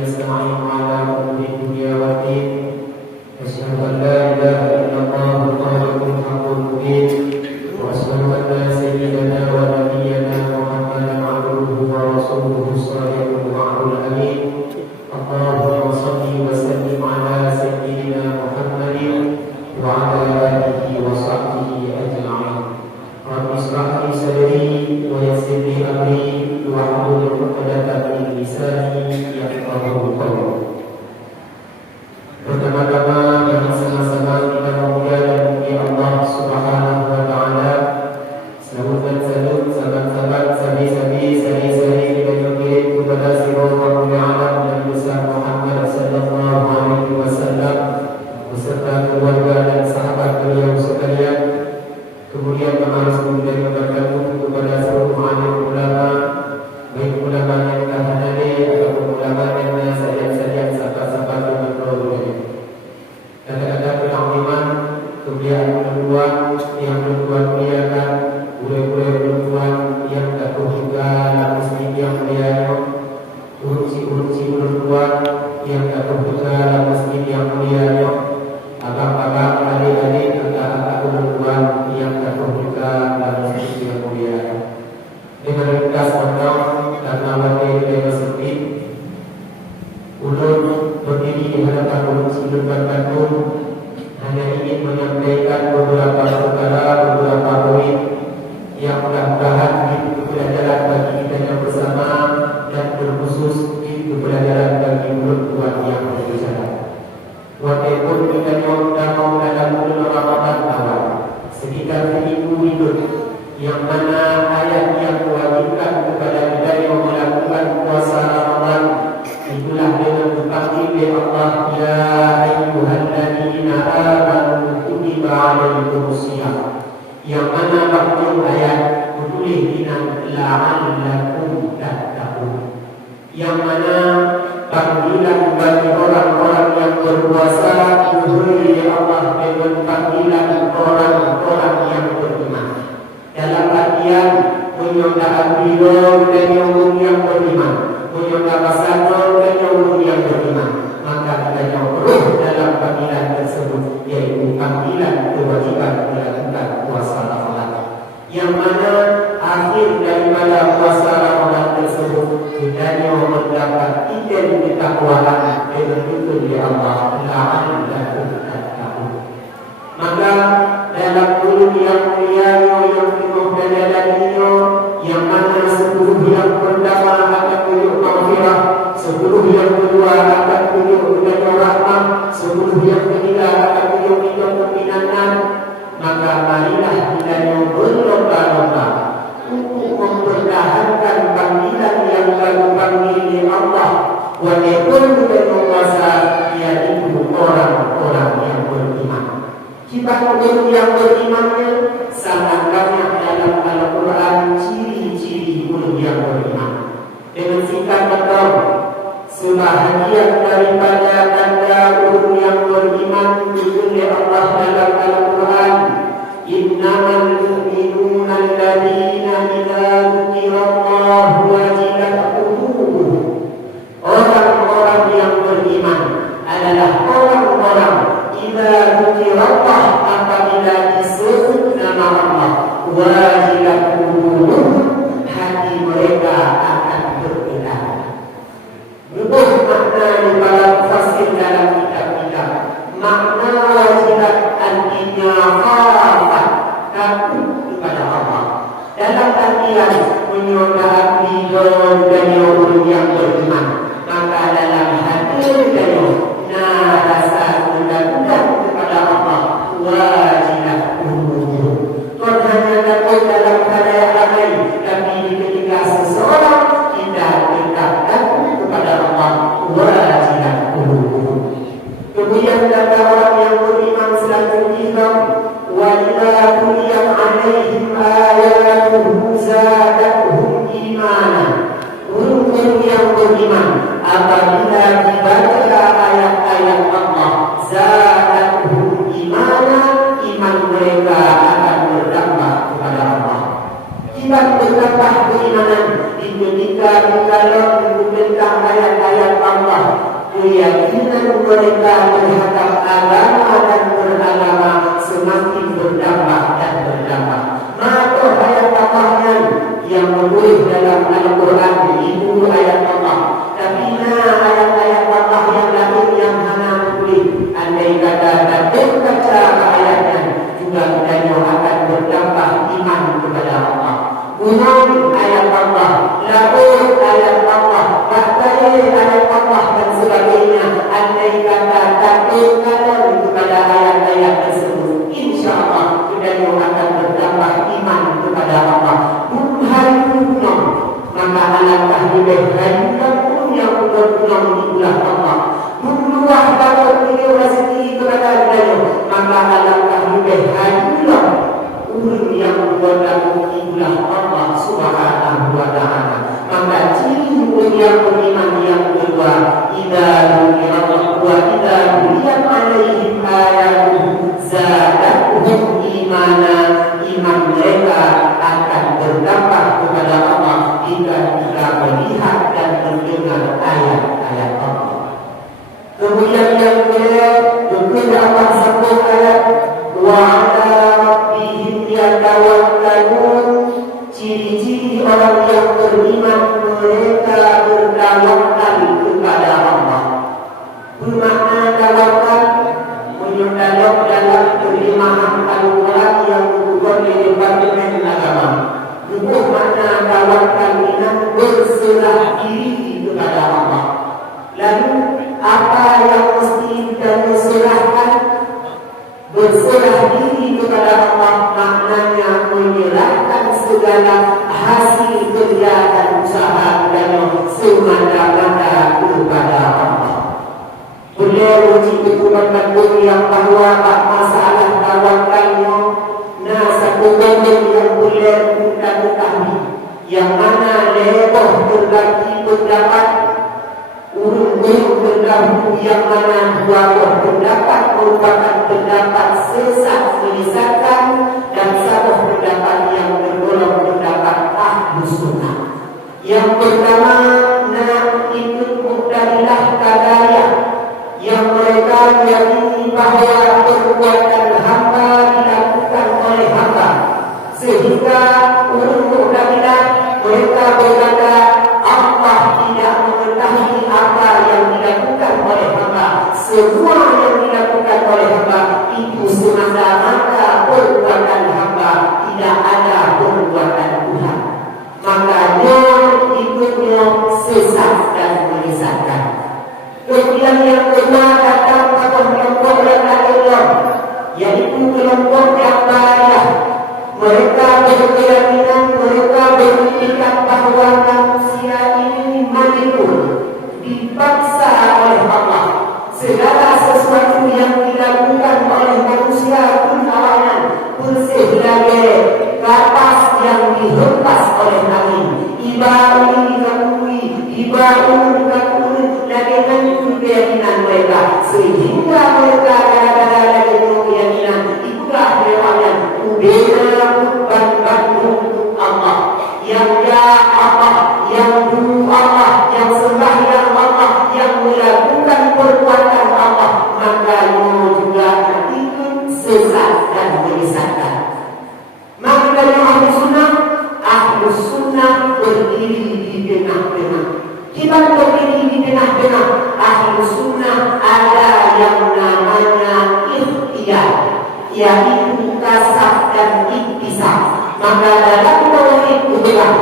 نستعين على أمور الدنيا والدين أشهد أن لا إله إلا الله الخالق الحق المبين وأشهد أن سيدنا ونبينا محمدا عبده ورسوله الصادق الوعد الأمين اللهم صل وسلم على سيدنا محمد وعلى آله وصحبه أجمعين رب اشرح لي صدري ويسر لي أمري واحلل عقدة من لساني yafqahu qawli. Pertama-tama yang sama-sama kita memuja dan memuji Allah Subhanahu wa taala. Salam dan salut sahabat-sahabat sahabat-sahabat sari-sari kita kirim kepada sirah Nabi alam dan besar Muhammad sallallahu alaihi wasallam beserta keluarga dan sahabat beliau sekalian. Kemudian harus kemudian berkabung kepada seluruh alim ulama, baik ulama yang dah hadir ataupun ulama yang sahaja-sahaja sahabat-sahabat yang berdoa. Kadang-kadang pengawiman kemudian perempuan yang bertuan muliakan, boleh-boleh perempuan yang jatuh juga masjid yang mulianya, urusi perempuan yang jatuh juga masjid yang mulianya, abang-abang, adik-adik, kakak-kakak perempuan yang jatuh juga masjid yang mulia. Dengan ringkas orang karena wakil yang sempit, ulun berdiri di hadapan urusi berbantu hanya ingin menyampaikan beberapa perkara, beberapa poin yang mudah-mudahan menjadi pembelajaran bagi kita yang bersama dan terkhusus menjadi pembelajaran bagi perempuan yang berbicara. Walaupun kita mau dalam bulan Ramadan awal sekitar 1000 hidup yang mana ayat yang mewajibkan kepada kita yang melakukan puasa Ramadan itulah dengan dipanggil oleh Allah, ya ayyuhalladzina amanu kutiba alaikumusiyam, yang mana waktu ayat ditulis dengan la'allakum tattaqun, yang mana panggilan bagi orang-orang yang berpuasa diberi Allah dengan panggilan orang-orang yang beriman. Dalam artian menyodaan biro dan yang beriman, menyodaan pasangan dan yang beriman, maka kita jauh dalam panggilan tersebut, yaitu panggilan kewajiban melakukan puasa Ramadan, yang mana akhir daripada puasa Ramadan tersebut kita mendapat ijen ketakwaan dengan itu oleh Allah, la'allakum tattaqun. Maka dalam bulan yang mulia yang penuh daya-dayanya, yang mana 10 yang pertama akan tunjuk maghfirah, 10 yang kedua akan tunjuk daya rahmat, 10 yang ketiga akan tunjuk hidup keminanan. Maka marilah kita berlomba-lomba untuk mempertahankan panggilan yang lalu panggil Allah, walaupun kita berpuasa, yaitu orang-orang yang beriman. Kita orang yang berimannya sangat banyak dalam Al-Quran ciri-ciri orang yang beriman. Dengan singkat kata, sebahagian daripada tanda orang yang beriman oleh Allah dalam Al-Quran, innamal mu'minuna alladzina idza dzukirallahu wajilat qulubuhum. Orang-orang yang beriman adalah orang-orang idza dzukirallah, apabila disebut nama Allah, wajilat qulubuhum, hati mereka akan bergetar. Berubah makna di dalam tafsir dalam kitab-kitab. Makna wajilat artinya khaifah, takut kepada Allah. Dalam artian menyodaan bidon dan orang yang beriman, maka dalam hati kita rasa undang-undang kepada Allah, wajilat qulubuhum. Tuhan hanya dapat dalam keadaan ramai, tapi ketika seseorang kita tetap takut kepada Allah, wajilat qulubuhum. Kemudian kata orang yang beriman selanjutnya, wa idza tuliyat 'alaihim ayatuhu zadatuhum imanan. Orang yang beriman apabila dibaca ayat-ayat Allah, zadatuhum imanan, iman mereka akan bertambah kepada Allah. Kita bertambah berimanan ketika kita tentang ayat-ayat Allah keyakinan mereka terhadap agama dan beragama semakin berdampak dan berdampak. Maka ayat-ayatnya yang menulis dalam Al-Quran itu ayat Allah. Tapi ayat-ayat Allah yang lain yang hana menulis, andai kata dan baca ayatnya juga kita akan berdampak iman kepada Allah. Gunung ayat Allah, laut ayat Allah, batai ayat Allah dan sebagainya. Andai kata takut kepada ayat-ayat tersebut, insya Allah kita akan berdampak iman kepada Allah. Bukan maka alangkah lebih baik yang berguna itulah Allah. Berluah dapat beliau rezeki kepada beliau, maka alangkah lebih baiklah urut yang berguna itulah Allah Subhanahu wa Ta'ala. Maka ciri yang beriman yang kedua, idza dzukirallahu wa idza tuliyat alaihim ayatuhu zadatuhum imana. Iman mereka akan berdampak kepada Allah jika kita melihat dan mendengar ayat-ayat Allah. Kemudian yang kedua, juga Allah sebut ayat wa ala rabbihim yatawakkalun. Ciri-ciri orang yang beriman, mereka bertawakal kepada Allah. Bermakna tawakal menyodalok dalam terjemahan Al-Quran yang dibuat oleh Departemen Agama. Bukan makna tawakal ini berserah diri kepada Allah. Lalu apa yang mesti kita serahkan? Berserah diri kepada Allah maknanya menyerahkan segala hasil kerja dan usaha dan semata-mata kepada Allah. Beliau menciptakan yang bahwa tak masalah tawakalnya. Nah, satu benda yang beliau ketahui, yang mana leboh berbagi pendapat, urut-urut terdahulu yang mana dua pendapat merupakan pendapat sesat menyesatkan dan satu pendapat yang tergolong pendapat Ahlus Sunnah. Yang pertama, ikut Mu'tazilah Qadariyah, yang mereka meyakini bahawa perbuatan hamba dilakukan oleh hamba, sehingga untuk Mu'tazilah mereka berkata Allah tidak mengetahui apa yang dilakukan oleh hamba. Semua yang dilakukan oleh hamba itu semata-mata perbuatan hamba, tidak ada perbuatan Tuhan. Makanya ikutnya sesat dan menyesatkan. Kemudian yang kedua datang pada kelompok yang lain, yaitu kelompok yang bahagia. Mereka berkeyakinan, mereka berpikir bahawa manusia ini manipul, dipaksa oleh Allah. Segala sesuatu yang dilakukan oleh manusia pun awalnya bersih lagi kapas yang dihempas oleh angin. Ibarat ini dikakui, ibarat dikakui, dengan keyakinan mereka, sehingga mereka kadang-kadang lagi keyakinan itulah lewatnya udara bantu Allah, yang Allah, yang Allah, yang sembahyang Allah, yang melakukan perbuatan Allah, maka juga ikut sesat dan menyesatkan. Maka dari Ahlus Sunnah berdiri di tengah-tengah. Kita berdiri di tengah-tengah. Ahlus Sunnah ada yang namanya ikhtiar, yaitu kasab dan iktisab. Maka dalam tauhid itulah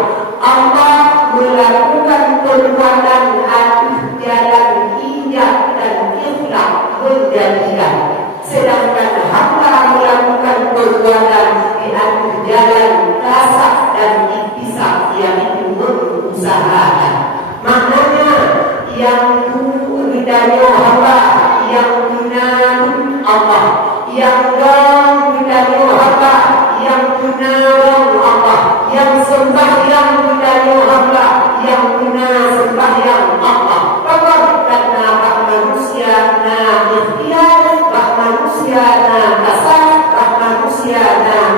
Allah melakukan perbuatan atas jalan hijab dan ikhlas menjadikan, sedangkan hamba melakukan perbuatan di atas jalan kasab dan iktisab, yaitu mengusahakan. Maknanya yang hidayah hamba, yang benar Allah, yang hidayah hamba, yang benar Allah, yang sembahyang hidayah hamba, yang benar sembahyang Allah. Karena hak manusia ikhtiar, hak manusia kasar, hak manusia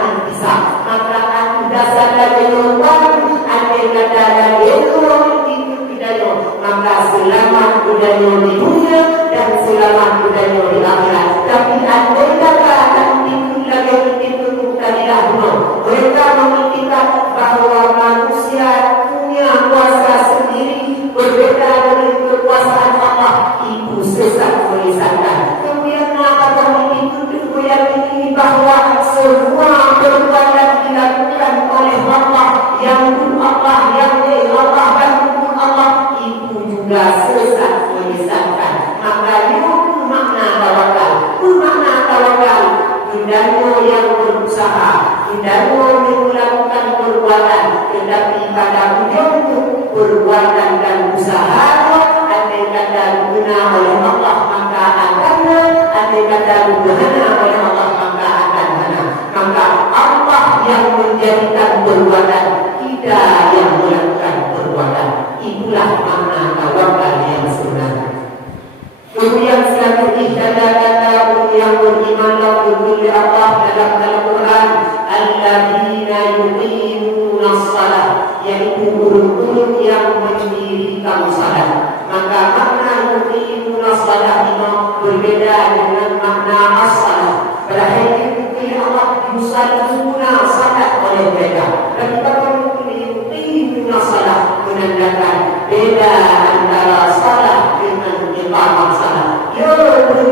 iktisab. Maka dasar dari Tuhan, ada kata dari itu, maka selamat budaya di dunia dan selamat budaya di akhirat. Tapi andai kata pintu lagi ditutup tadi dahulu, mereka memikirkan bahwa manusia punya kuasa sendiri berbeda dengan kekuasaan Allah. Itu sesat menyesatkan. Kemudian apakah itu meyakini bahwa semua perbuatan dilakukan oleh Allah yang Allah yang Allah dan Allah itu juga sesat menyesatkan. Maka itu makna tawakal. Makna tawakal hendaknya yang berusaha, hendaknya yang melakukan perbuatan, tetapi pada ujungnya perbuatan dan usaha andai kata guna oleh Allah maka akannya, andai kata guna oleh Allah maka akan hana. Maka Allah yang menjadikan perbuatan, kita yang melakukan perbuatan. Itulah makna tawakal yang sebenarnya. Kemudian selanjutnya kata yang beriman kepada Allah dalam Al-Quran, alladzina yuqimuna shalah, yaitu guru-guru yang mendirikan salat. Maka makna yuqimuna shalah ini berbeda dengan makna as-salah. Pada hari itu Allah yusalluna salat oleh mereka. Ketika yuqimuna salah menandakan beda antara salah dengan iqamah salat.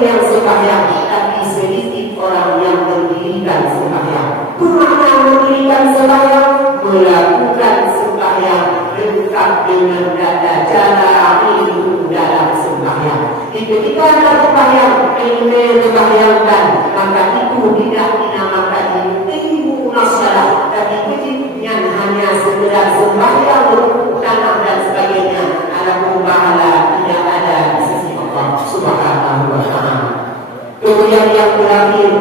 Yang sembahyang, tapi sedikit orang yang mendirikan sembahyang. Bermakna mendirikan sembahyang, melakukan sembahyang lengkap dengan data cara ilmu dalam sembahyang. Ketika ada sembahyang, ilmu sembahyangkan, maka itu tidak dinamakan ilmu nasalah, tapi wujudnya hanya sekedar sembahyang tanah dan sebagainya. Adapun pahala tidak ada di sisi Allah Subhanahu wa Ta'ala. Kemudian yang terakhir,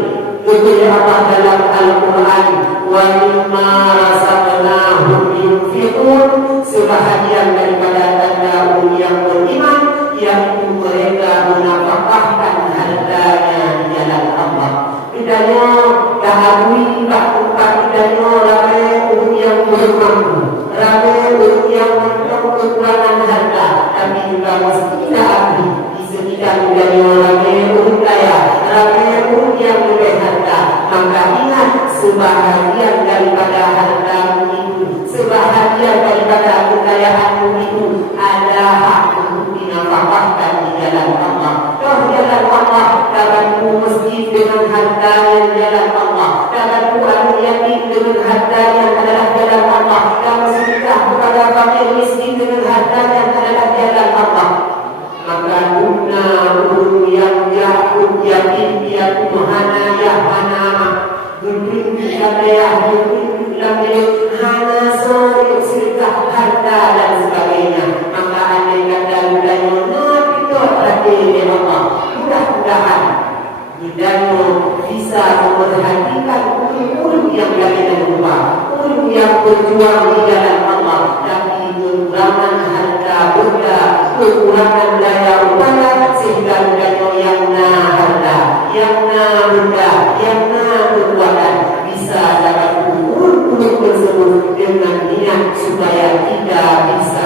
kepada Allah dalam Al-Quran, wa mimma razaqnahum yunfiqun, sebahagian daripada tanda yang beriman, yaitu mereka menafkahkan hartanya di jalan Allah. Tidaknya dahului bahkan tidaknya ramai orang yang bermampu, ramai orang yang kekurangan harta, tapi juga mesti ahli di sekitar tidaknya ramai orang kaya, ramai orang yang lebih harta. Maka ingat sebahagian daripada hartamu itu, sebahagian daripada kekayaanmu itu ada hak untuk dinafkahkan di jalan Allah. Kalau jalan Allah, daganku masjid dengan harta yang jalan Allah, daganku al-yatim dengan harta yang adalah jalan Allah, dan sedekah kepada fakir miskin dengan harta yang adalah jalan Allah. Maka guna guru yang jatuh yatim dia Tuhana Yahana Gudun Yahya Gudun Lamil Hana Sori sedekah harta dan sebagainya. Maka andai kata budaya itu hati Allah, mudah-mudahan budaya bisa memperhatikan ulun yang lain lupa, ulun yang berjuang di jalan Allah, tapi kekurangan harta benda, kekurangan daya upaya, sehingga budaya yang harta, yang benda, yang kekuatan bisa dapat ulun tersebut dengan niat supaya tidak bisa